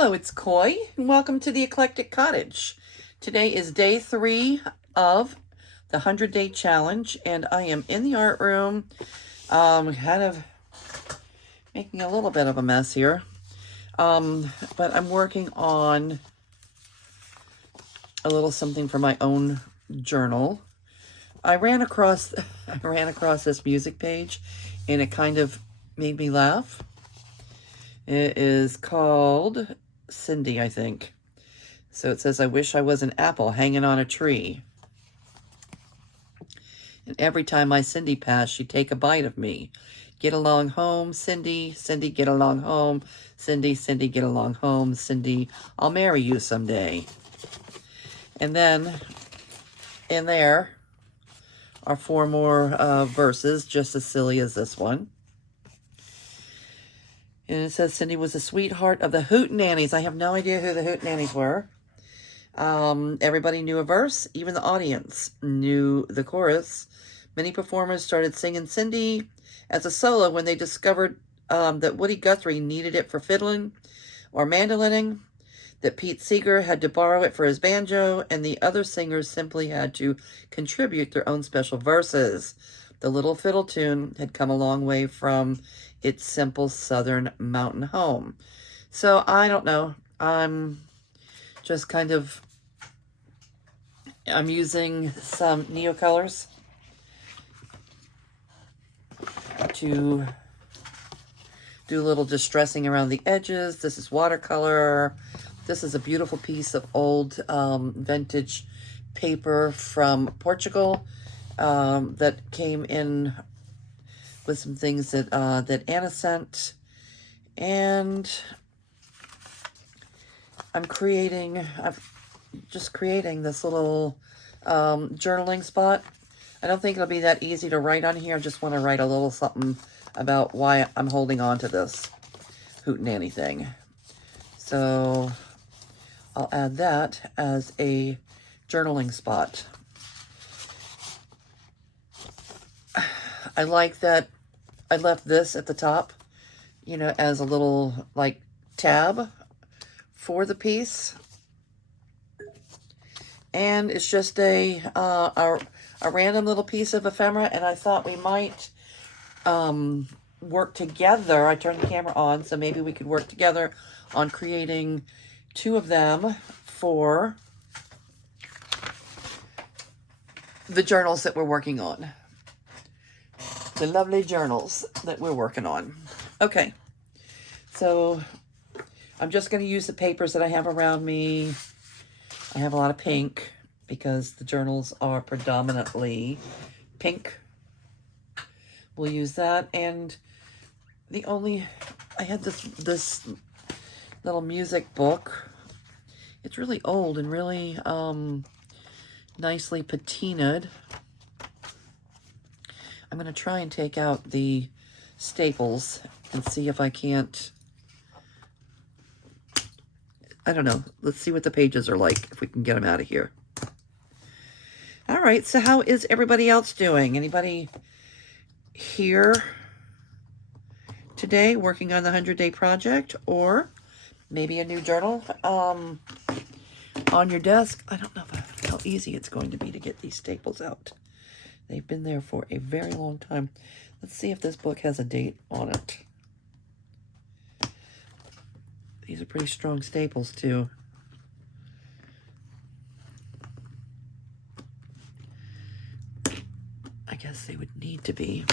Hello, it's Coy, and welcome to the Eclectic Cottage. Today is day 3 of the 100-day challenge, and I am in the art room, kind of making a little bit of a mess here, but I'm working on a little something for my own journal. I ran across this music page, and it kind of made me laugh. It is called Cindy, I think. So it says, I wish I was an apple hanging on a tree. And every time I Cindy pass, she'd take a bite of me. Get along home, Cindy. Cindy, get along home. Cindy, Cindy, get along home. Cindy, I'll marry you someday. And then in there are 4 more verses, just as silly as this one. And it says, Cindy was a sweetheart of the Hootenannies. I have no idea who the Hootenannies were. Everybody knew a verse. Even the audience knew the chorus. Many performers started singing Cindy as a solo when they discovered that Woody Guthrie needed it for fiddling or mandolining, that Pete Seeger had to borrow it for his banjo, and the other singers simply had to contribute their own special verses. The little fiddle tune had come a long way from its simple southern mountain home. So I don't know. I'm just kind of, I'm using some Neocolors to do a little distressing around the edges. This is watercolor. This is a beautiful piece of old vintage paper from Portugal that came in with some things that that Anna sent. And I'm just creating this little journaling spot. I don't think it'll be that easy to write on here. I just want to write a little something about why I'm holding on to this Hootenanny thing. So I'll add that as a journaling spot. I like that I left this at the top, you know, as a little like tab for the piece. And it's just a random little piece of ephemera, and I thought we might work together. I turned the camera on, so maybe we could work together on creating 2 of them for the journals that we're working on. The lovely journals that we're working on. Okay, so I'm just going to use the papers that I have around me. I have a lot of pink because the journals are predominantly pink. We'll use that. And I had this little music book. It's really old and really nicely patinaed. I'm going to try and take out the staples and see if I can't, I don't know. Let's see what the pages are like, if we can get them out of here. All right, so how is everybody else doing? Anybody here today working on the 100-day project, or maybe a new journal on your desk? I don't know how easy it's going to be to get these staples out. They've been there for a very long time. Let's see if this book has a date on it. These are pretty strong staples, too. I guess they would need to be.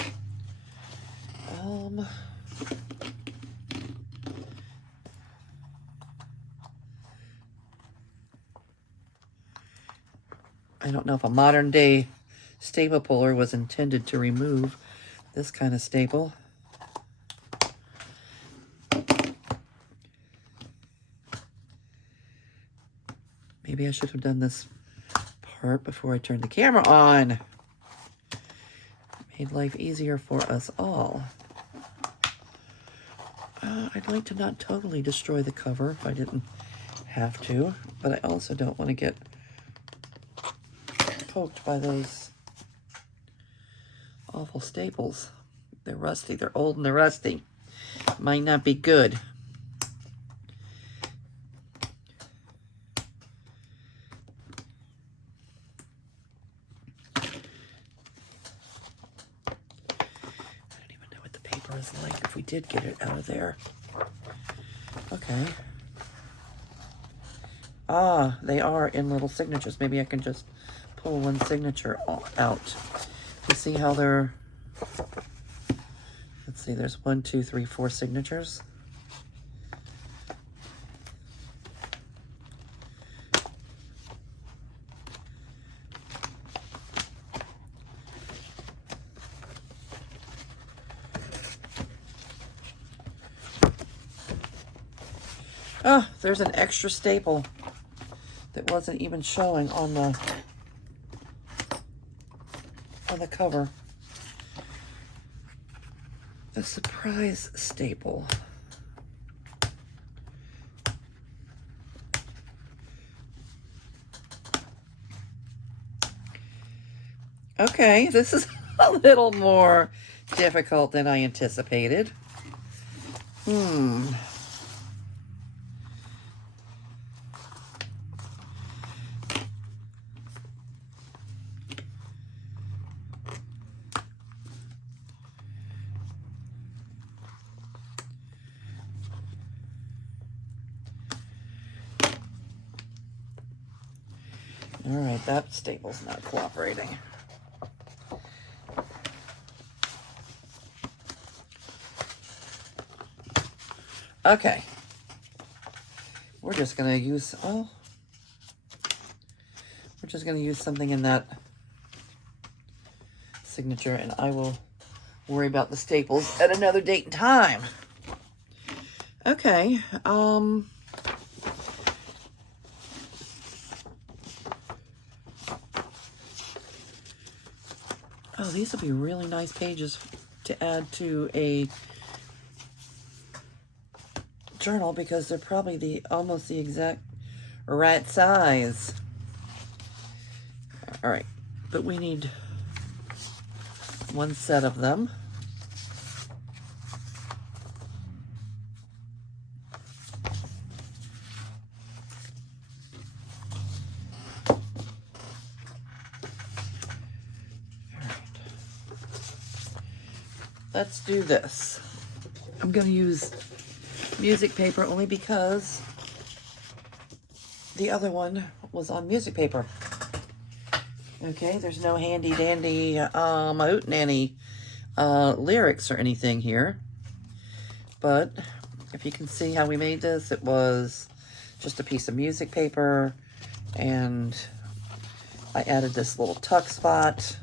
I don't know if a modern day staple puller was intended to remove this kind of staple. Maybe I should have done this part before I turned the camera on. Made life easier for us all. I'd like to not totally destroy the cover if I didn't have to, but I also don't want to get poked by those awful staples. They're rusty. They're old and they're rusty. Might not be good. did get it out of there. Okay. Ah, they are in little signatures. Maybe I can just pull one signature out. You see how they're... Let's see, there's 1, 2, 3, 4 signatures. Oh, there's an extra staple that wasn't even showing on the cover. A surprise staple. Okay, this is a little more difficult than I anticipated. All right, that staple's not cooperating. Okay. We're just going to use, we're just going to use something in that signature, and I will worry about the staples at another date and time. Okay. Oh, these will be really nice pages to add to a journal because they're probably almost the exact right size. All right, but we need one set of them. Let's do this. I'm going to use music paper only because the other one was on music paper. Okay, there's no handy dandy hootenanny lyrics or anything here. But if you can see how we made this, it was just a piece of music paper, and I added this little tuck spot.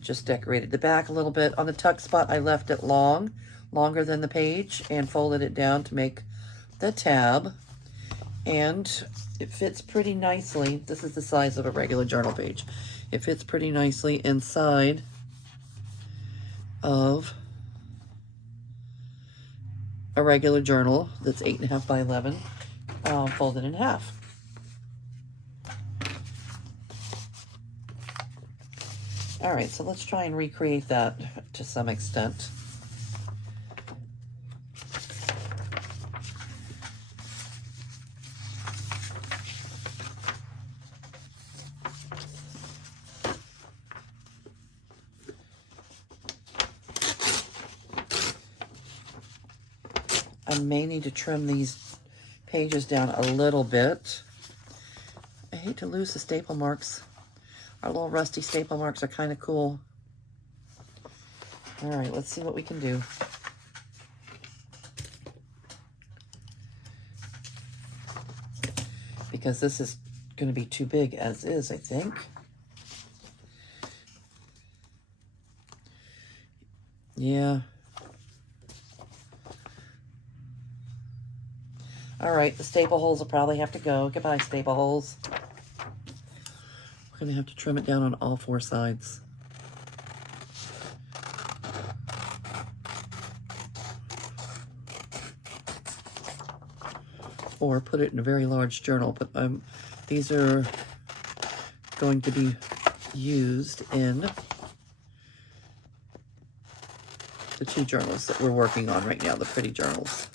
Just decorated the back a little bit. On the tuck spot, I left it longer than the page, and folded it down to make the tab. And it fits pretty nicely. This is the size of a regular journal page. It fits pretty nicely inside of a regular journal that's 8.5 by 11, folded in half. All right, so let's try and recreate that to some extent. I may need to trim these pages down a little bit. I hate to lose the staple marks. Our little rusty staple marks are kind of cool. All right, let's see what we can do. Because this is going to be too big as is, I think. Yeah. All right, the staple holes will probably have to go. Goodbye, staple holes. We're going to have to trim it down on all 4 sides. Or put it in a very large journal. But these are going to be used in the 2 journals that we're working on right now, the pretty journals.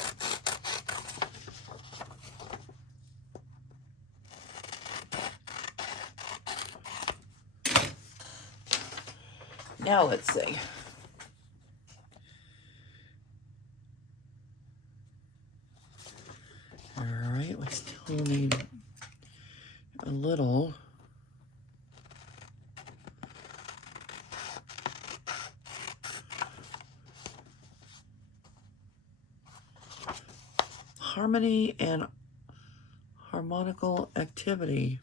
Now let's see. right, we still need a little. Harmony and harmonical activity.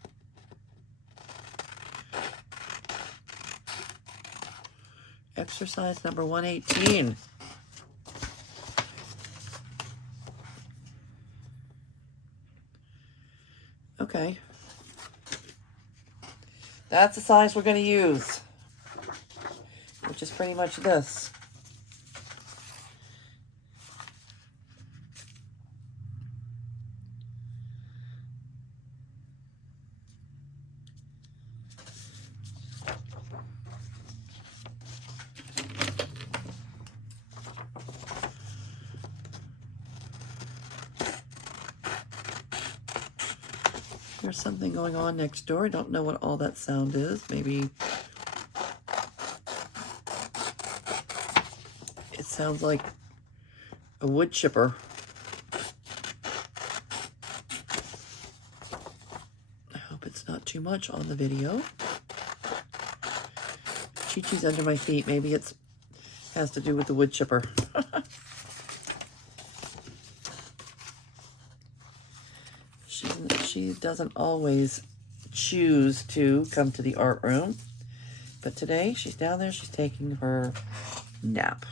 Exercise number 118. Okay. That's the size we're going to use, which is pretty much this. There's something going on next door. I don't know what all that sound is. Maybe it sounds like a wood chipper. I hope it's not too much on the video. Chi-Chi's under my feet. Maybe it has to do with the wood chipper. She doesn't always choose to come to the art room, but today she's down there. She's taking her nap.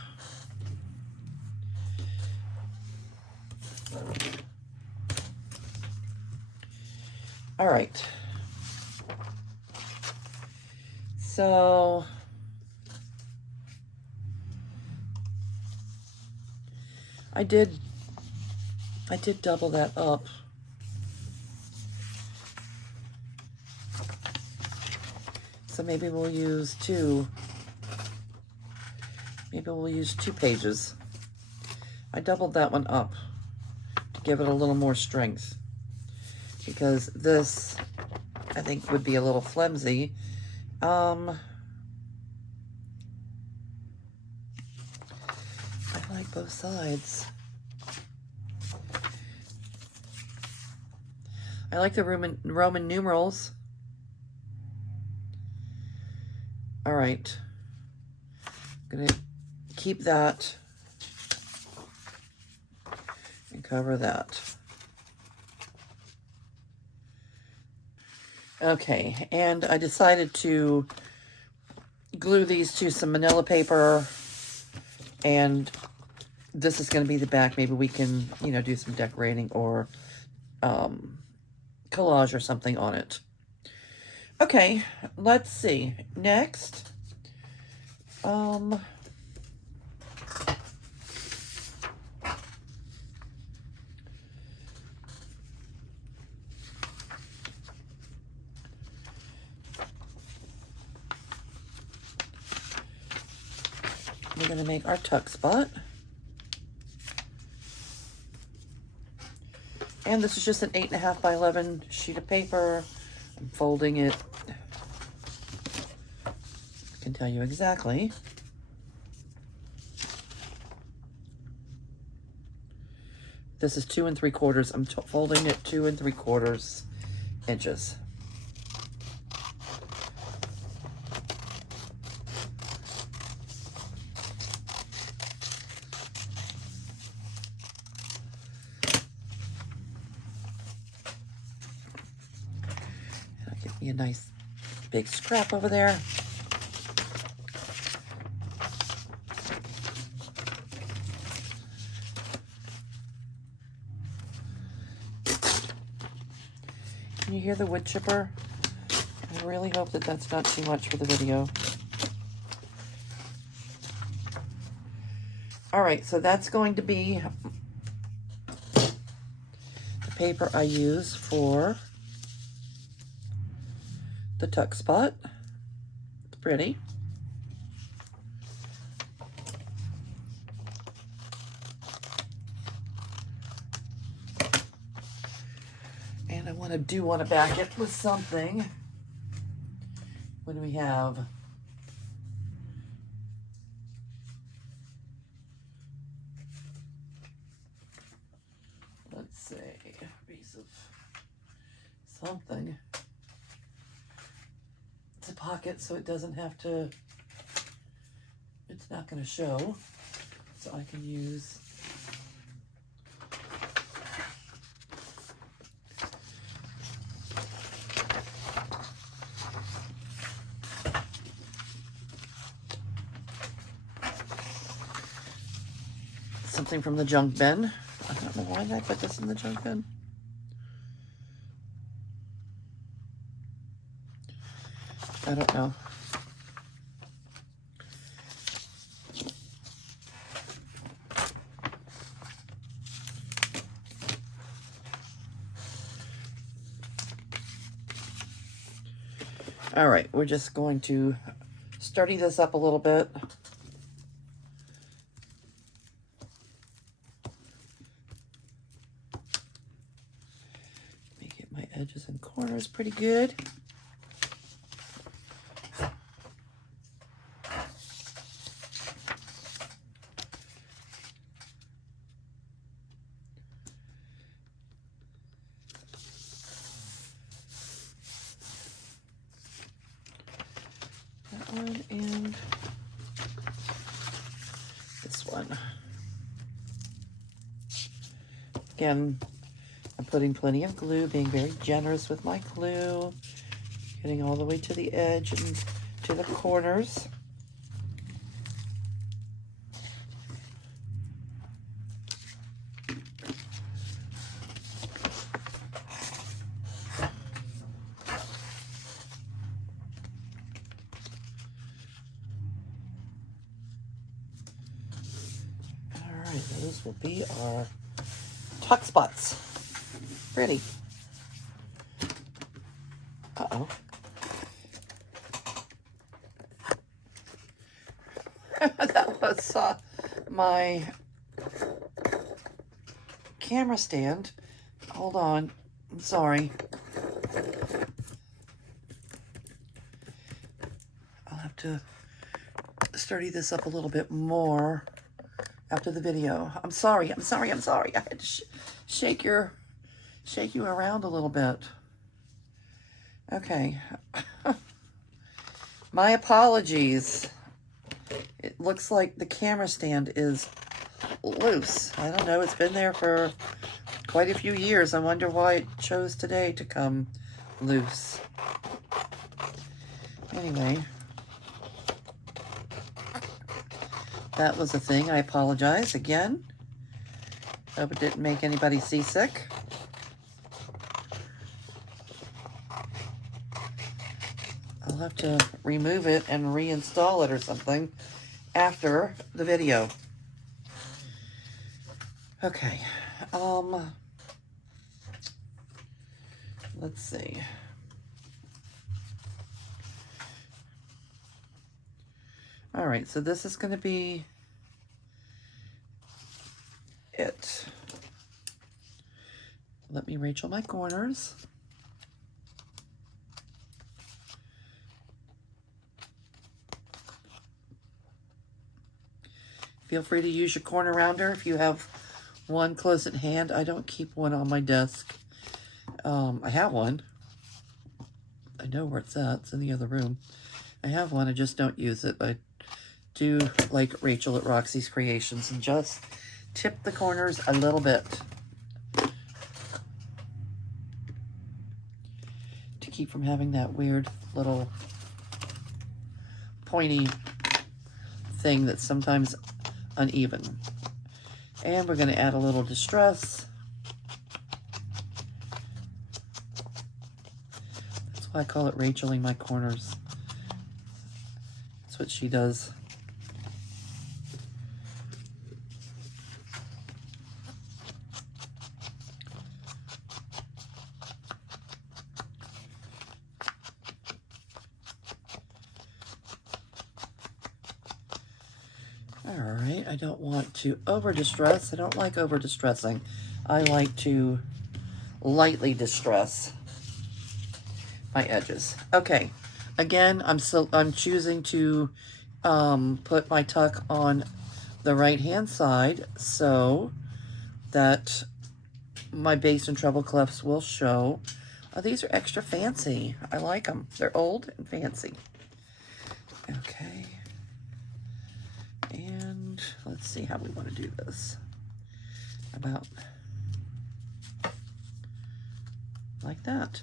All right. So I did double that up. So maybe we'll use two. Maybe we'll use 2 pages. I doubled that one up to give it a little more strength, because this, I think, would be a little flimsy. I like both sides. I like the Roman numerals. All right, I'm gonna keep that and cover that. Okay, and I decided to glue these to some manila paper, and this is going to be the back. Maybe we can, you know, do some decorating or collage or something on it. Okay, let's see. Next, I'm we're going to make our tuck spot. And this is just an 8.5 by 11 sheet of paper. I'm folding it. I can tell you exactly. This is 2 3/4. I'm folding it 2 3/4 inches. Give me a nice big scrap over there. Can you hear the wood chipper? I really hope that that's not too much for the video. All right, so that's going to be the paper I use for the tuck spot. It's pretty. And I want to back it with something. What do we have? Let's say, a piece of something. It's a pocket, so it doesn't have to, it's not going to show. So I can use something from the junk bin. I don't know why I put this in the junk bin. I don't know. All right, we're just going to sturdy this up a little bit. Make it my edges and corners pretty good. One and this one. Again, I'm putting plenty of glue, being very generous with my glue, getting all the way to the edge and to the corners. Those will be our tuck spots. Pretty. Uh-oh. That was my camera stand. Hold on. I'm sorry. I'll have to sturdy this up a little bit more after the video. I'm sorry. I had to shake you around a little bit. Okay. My apologies. It looks like the camera stand is loose. I don't know. It's been there for quite a few years. I wonder why it chose today to come loose. Anyway. That was a thing. I apologize again. Hope it didn't make anybody seasick. I'll have to remove it and reinstall it or something after the video. Okay. Let's see. All right, so this is going to be it. Let me Rachel my corners. Feel free to use your corner rounder if you have one close at hand. I don't keep one on my desk. I have one. I know where it's at. It's in the other room. I have one. I just don't use it. I do like Rachel at Roxy's Creations and just tip the corners a little bit to keep from having that weird little pointy thing that's sometimes uneven. And we're going to add a little distress. That's why I call it Racheling my corners. That's what she does. Alright, I don't want to over-distress. I don't like over-distressing. I like to lightly distress my edges. Okay, again, I'm choosing to put my tuck on the right-hand side so that my bass and treble clefs will show. Oh, these are extra fancy. I like them. They're old and fancy. Okay. And let's see how we want to do this. About like that.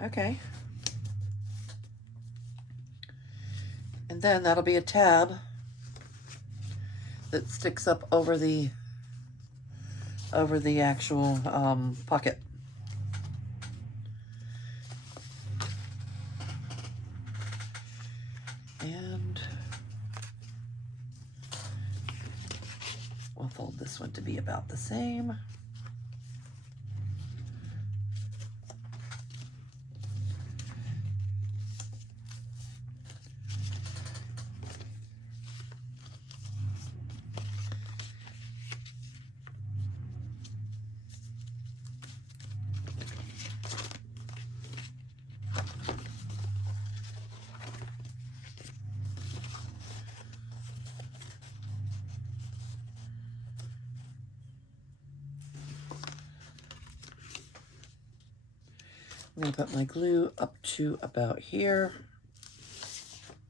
Okay. And then that'll be a tab that sticks up over the actual pocket. And we'll fold this one to be about the same. I'm going to put my glue up to about here.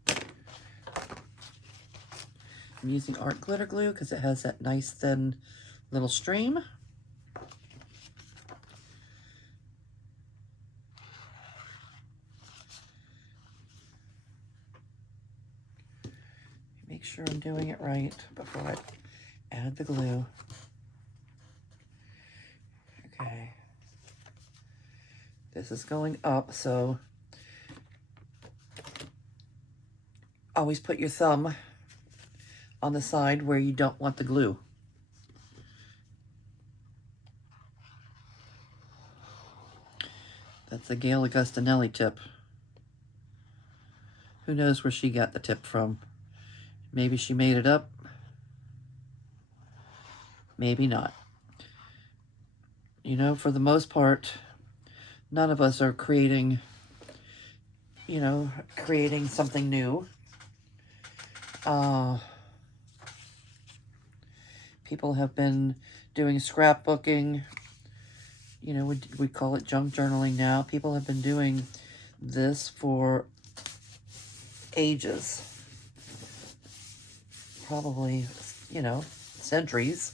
I'm using art glitter glue because it has that nice thin little stream. Make sure I'm doing it right before I add the glue. Okay. This is going up, so always put your thumb on the side where you don't want the glue. That's a Gail Augustinelli tip. Who knows where she got the tip from? Maybe she made it up. Maybe not. You know, for the most part, none of us are creating, you know, creating something new. People have been doing scrapbooking. You know, we call it junk journaling now. People have been doing this for ages. Probably, you know, centuries.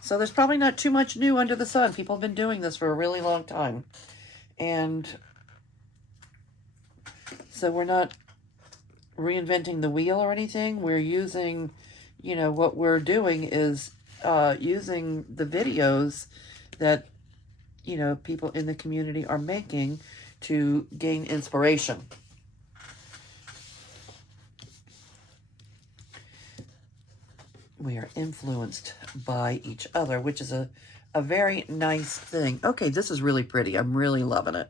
So there's probably not too much new under the sun. People have been doing this for a really long time. And so we're not reinventing the wheel or anything. We're using, you know, what we're doing is using the videos that, you know, people in the community are making to gain inspiration. We are influenced by each other, which is a very nice thing. Okay, this is really pretty. I'm really loving it.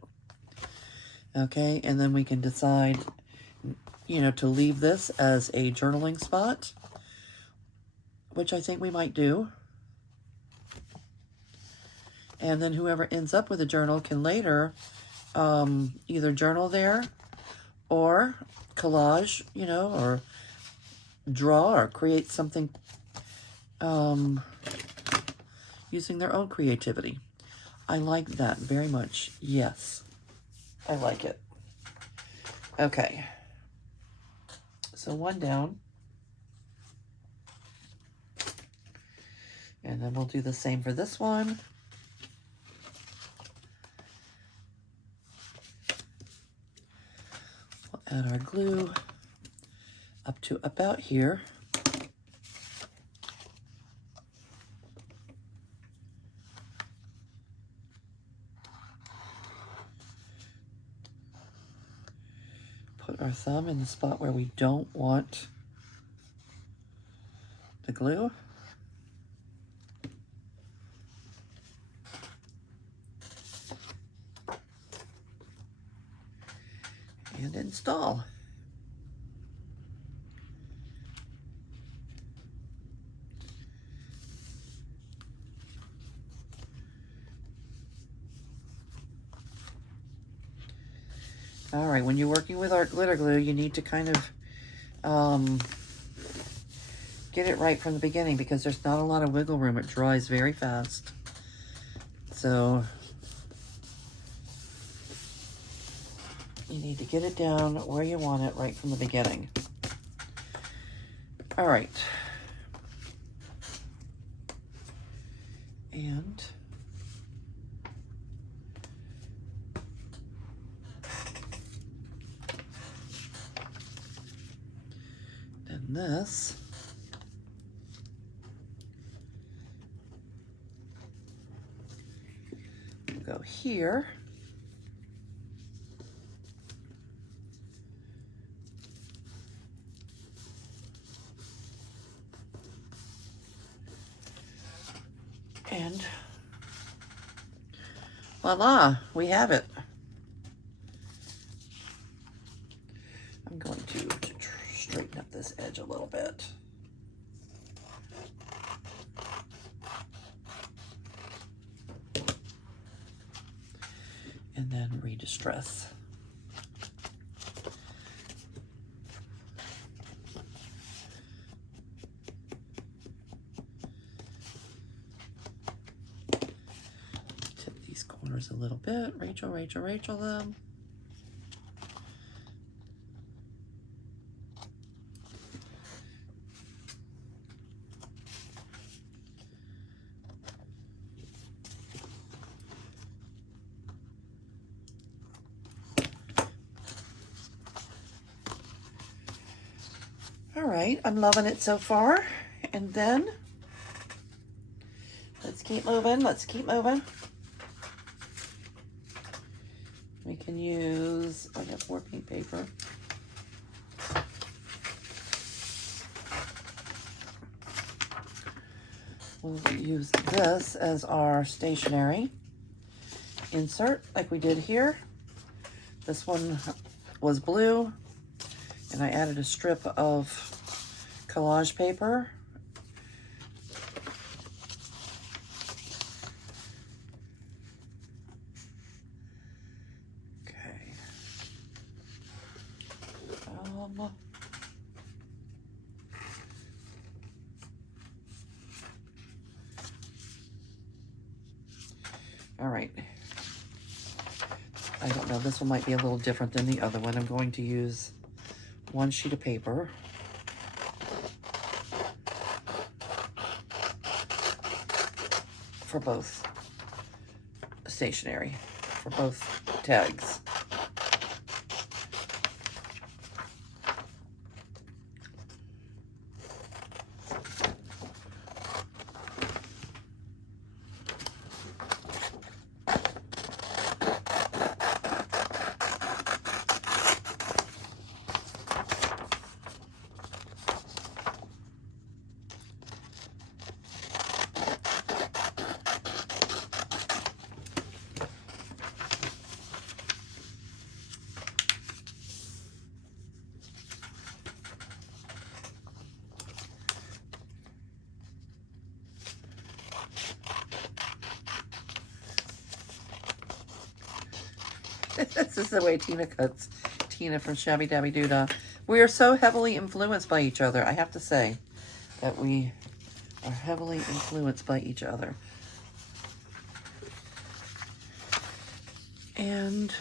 Okay, and then we can decide, you know, to leave this as a journaling spot, which I think we might do. And then whoever ends up with a journal can later either journal there or collage, you know, or draw or create something using their own creativity. I like that very much. Yes, I like it. Okay, so one down. And then we'll do the same for this one. We'll add our glue up to about here. Put our thumb in the spot where we don't want the glue. And install. All right, when you're working with art glitter glue, you need to kind of get it right from the beginning because there's not a lot of wiggle room. It dries very fast. So you need to get it down where you want it right from the beginning. All right. And then this will go here. And voila, we have it. I'm going to straighten up this edge a little bit. And then redistress. A little bit. Rachel them. All right, I'm loving it so far. And then let's keep moving. We can use, I have more pink paper. We'll use this as our stationery insert like we did here. This one was blue, and I added a strip of collage paper. All right. I don't know, this one might be a little different than the other one. I'm going to use one sheet of paper. For both stationery, for both tags. This is the way Tina cuts. Tina from Shabby Dabby Doodah. We are so heavily influenced by each other. I have to say that we are heavily influenced by each other. And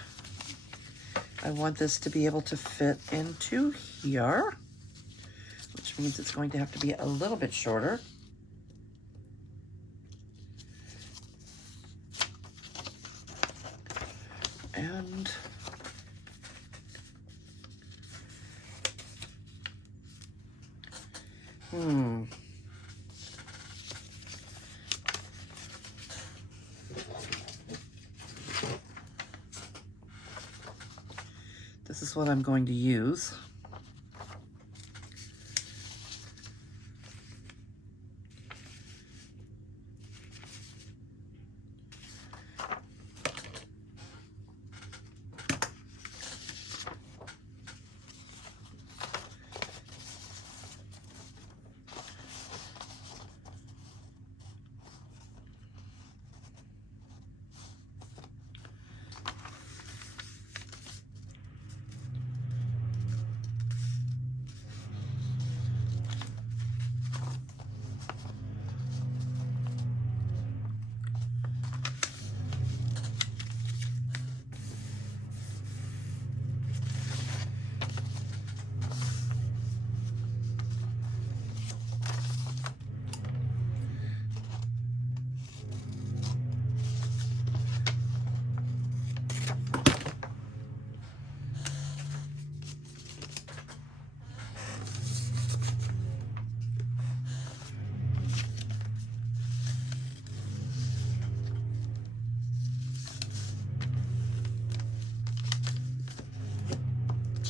I want this to be able to fit into here, which means it's going to have to be a little bit shorter. And this is what I'm going to use.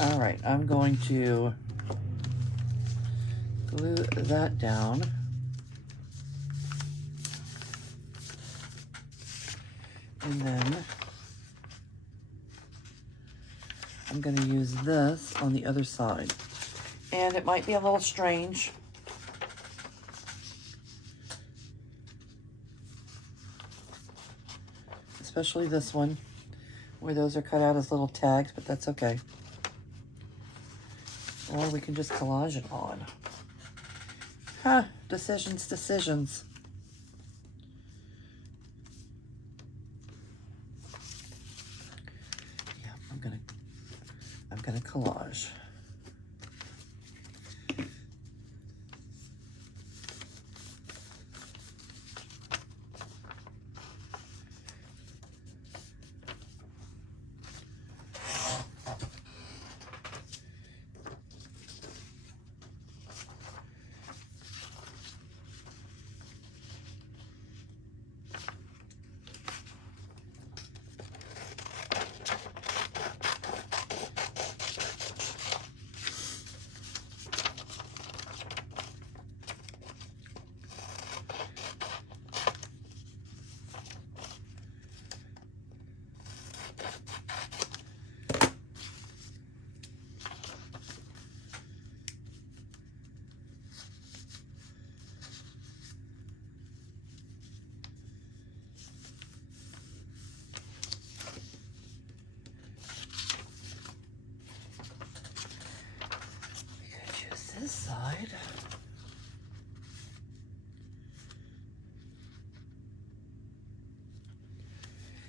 All right, I'm going to glue that down. And then I'm going to use this on the other side. And it might be a little strange. Especially this one, where those are cut out as little tags, but that's okay. Or we can just collage it on. Huh, decisions, decisions. Yeah, I'm gonna collage. This side.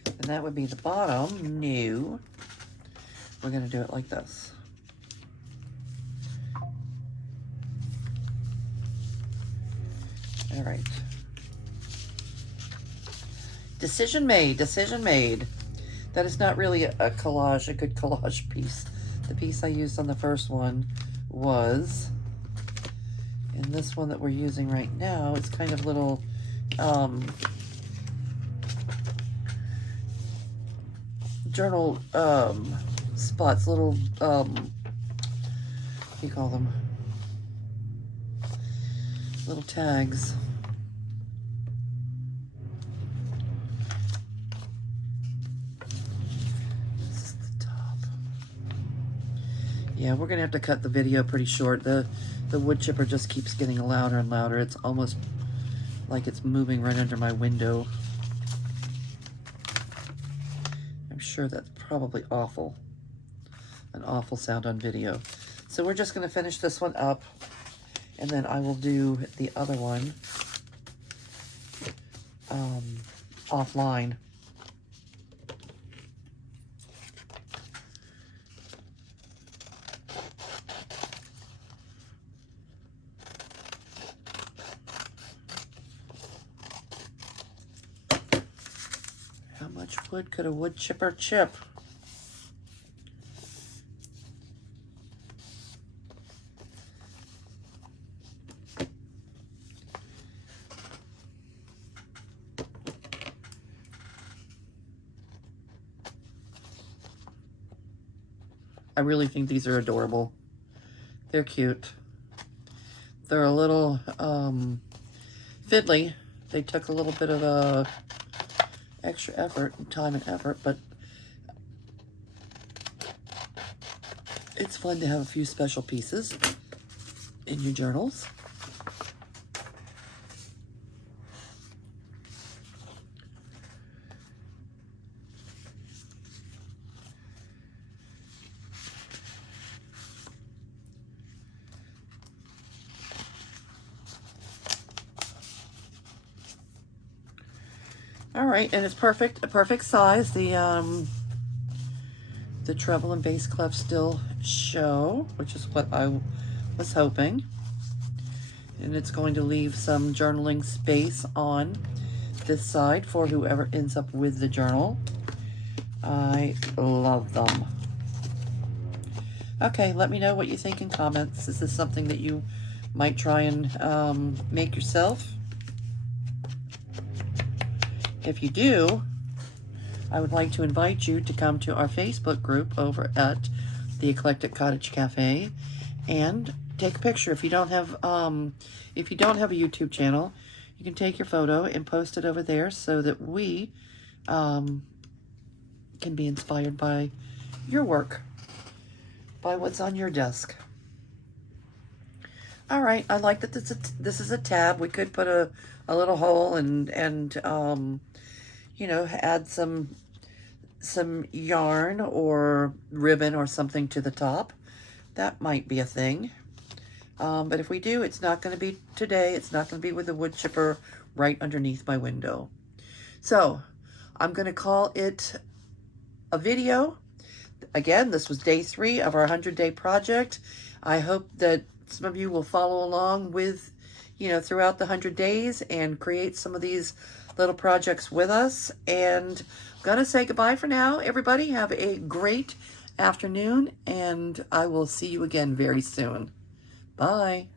And that would be the bottom. No. We're going to do it like this. All right. Decision made. Decision made. That is not really a collage, a good collage piece. The piece I used on the first one was... And this one that we're using right now, it's kind of little journal spots, little, what do you call them? Little tags. This is the top. Yeah, we're gonna have to cut the video pretty short. The wood chipper just keeps getting louder and louder. It's almost like it's moving right under my window. I'm sure that's probably awful. An awful sound on video. So we're just going to finish this one up, and then I will do the other one offline. How much wood could a wood chipper chip? I really think these are adorable. They're cute. They're a little fiddly. They took a little bit of extra effort, time and effort, but it's fun to have a few special pieces in your journals. All right, and it's perfect, a perfect size. The treble and bass clefs still show, which is what I was hoping. And it's going to leave some journaling space on this side for whoever ends up with the journal. I love them. Okay, let me know what you think in comments. Is this something that you might try and make yourself? If you do, I would like to invite you to come to our Facebook group over at the Eclectic Cottage Cafe, and take a picture. If you don't have a YouTube channel, you can take your photo and post it over there so that we can be inspired by your work, by what's on your desk. All right, I like that this is a tab. We could put a little hole and you know, add some yarn or ribbon or something to the top. That might be a thing. But if we do, it's not going to be today. It's not going to be with the wood chipper right underneath my window. So I'm going to call it a video. Again, this was day 3 of our 100-day project. I hope that some of you will follow along with, you know, throughout the 100 days and create some of these little projects with us. And I'm going to say goodbye for now. Everybody have a great afternoon, and I will see you again very soon. Bye.